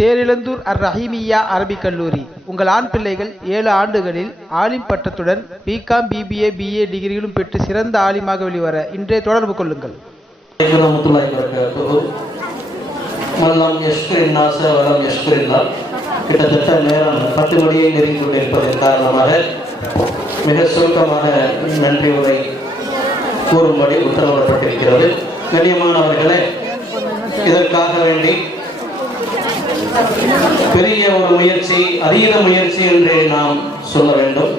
தேரிழந்தூர் அர் ரஹீமியா அரபிக் கல்லூரி. உங்கள் ஆண் பிள்ளைகள் ஏழு ஆண்டுகளில் ஆலிம் பட்டத்துடன் பிகாம் பிபிஏ பிஏ டிகிரிகளும் பெற்று சிறந்த ஆலிமாக வெளிவர இன்றைய தொடர்பு கொள்ளுங்கள். கிட்டத்தட்ட நேரம் பத்து மணியை நெருங்கி கொண்டிருப்பதன் காரணமாக மிக சுருக்கமாக நன்றி உரை கூறும்படி உத்தரவிடப்பட்டிருக்கிறது. கண்ணியமானவர்களே இதற்காக வேண்டி பெரிய ஒரு முயற்சி அதீத முயற்சி என்று நாம் சொல்ல வேண்டும்.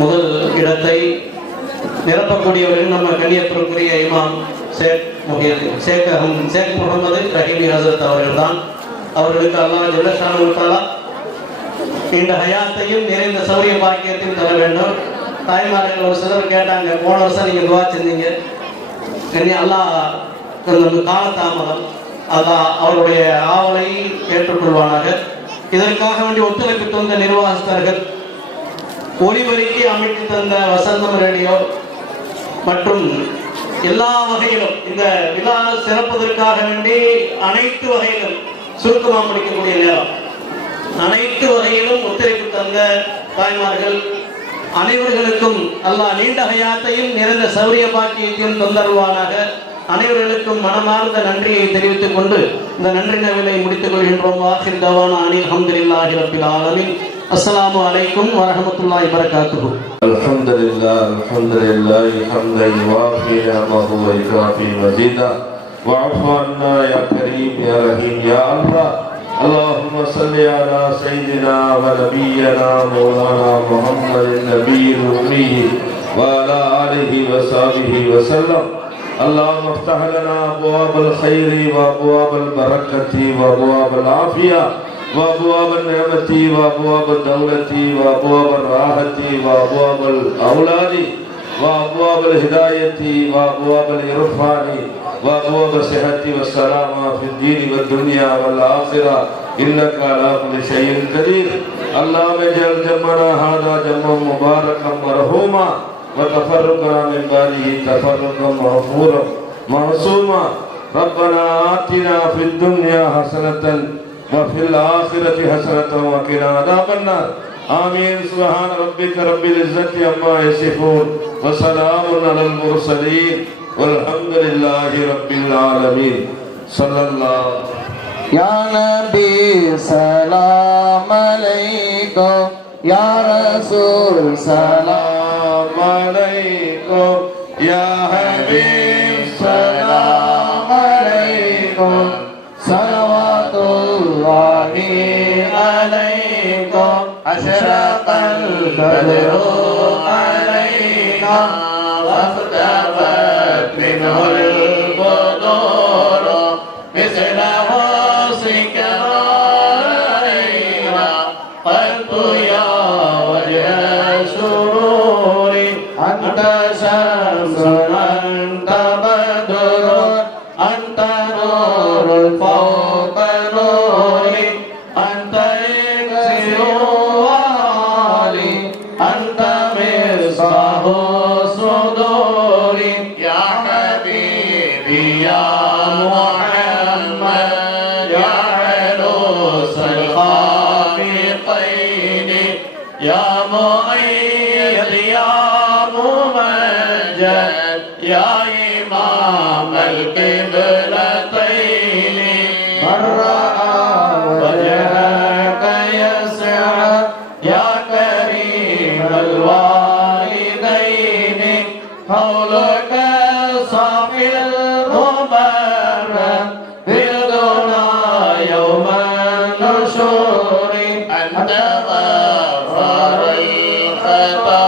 முதல் இடத்தை நிரப்பக்கூடியவர்கள் நம்ம கண்ணியத்திற்குரிய இமாம் ஷேக் முஹியத்தின் ஷேக் அஹம் ஷேக் முகமது ரஹீமி ஹசரத் அவர்கள் தான் அவர்களுக்கு அல்லாஹ் ஜல்லஷானு தாலா இந்த ஹயாத்தையும் நிறைந்த சௌரிய பாக்கியத்தையும் தர வேண்டும். தாய்மார்கள் ஒரு சிலர் கேட்டாங்க போன வருஷம் நீங்க துவா செஞ்சீங்க. கண்ணி அல்லாஹ் கொஞ்சம் காலதாமதம். அல்லாஹ் அவருடைய ஆவலை ஏற்றுக்கொள்வானாக. இதற்காக வேண்டி ஒத்துழைப்பு தந்த நிர்வாகஸ்தர்கள் ஒளிபெருக்கி அமைத்து தந்த வசந்தம் ரேடியோ மற்றும் எல்லா வகையிலும் இந்த விழா சிறப்பதற்காக வேண்டி அனைத்து வகையிலும் சுருக்கமாக முடிக்கக்கூடிய நேரம். அனைத்து வகையிலும் ஒத்துழைப்பு தந்த தாய்மார்கள் அனைவர்களுக்கும் அல்லாஹ் நீண்ட ஹயாத்தையும் நிறைந்த சௌரிய பாக்கியத்தையும் தந்தருவானாக அனைவர்களுக்கும் மனமார்ந்த நன்றியை தெரிவித்துக் கொண்டு இந்த நன்றி நவிலை முடித்துக் கொள்கின்றோம் வாஹிர் தவானா அனில் அஹமதுல்லாஹி ரபில் ஆலமின் அஸ்ஸலாமு அலைக்கும் வரஹமத்துல்லாஹி வரகாத்துஹு الحمد لله الحمد لله حمدا يوافي نعمه ويكافي مزيدا واعف عنا يا كريم يا رحيم يا الله اللهم صل على سيدنا ونبينا مولانا محمد النبي الأمي وعلى آله وصحبه وسلم اللهم افتح لنا أبواب الخير وأبواب البركة وأبواب العافية وابواب النعمة وابواب الدولة وابواب الراحة وابواب الاولاد وابواب الهداية وابواب العرفان وابواب الصحة والسلامة في الدين والدنيا والآخرة إنك على كل شيء قدير اللهم اجعل جمعنا هذا جمعا مباركا مرحوما وتفرقنا من بعده تفرقا مغفورا معصوما. ربنا آتنا في الدنيا حسنة وفي الآخرة حسنة وقنا عذاب النار. آمين. سبحان ربك رب العزة عما يصفون وسلام على المرسلين. والحمد لله رب العالمين. صلى الله يا نبي سلام عليكم يا رسول سلام عليكم يا حبيب سلام عليكم صلوات الله عليكم أشرق البدر علينا واختفت منه أنت شمس ممجد يا إمام القبلتين. من رأى وجهك يسعى يا كريم الوالدين. حولك صافي المبرر بالدنا يوم النشور. أنت غفار الخطايا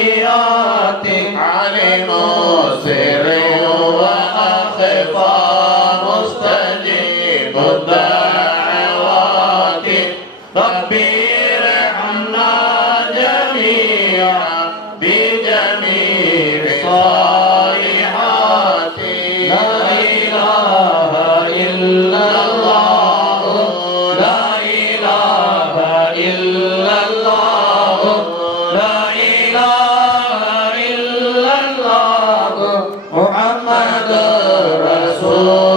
بآياتك علينا سرا مستجيب الدعوات ربي ارحمنا جميعا رسول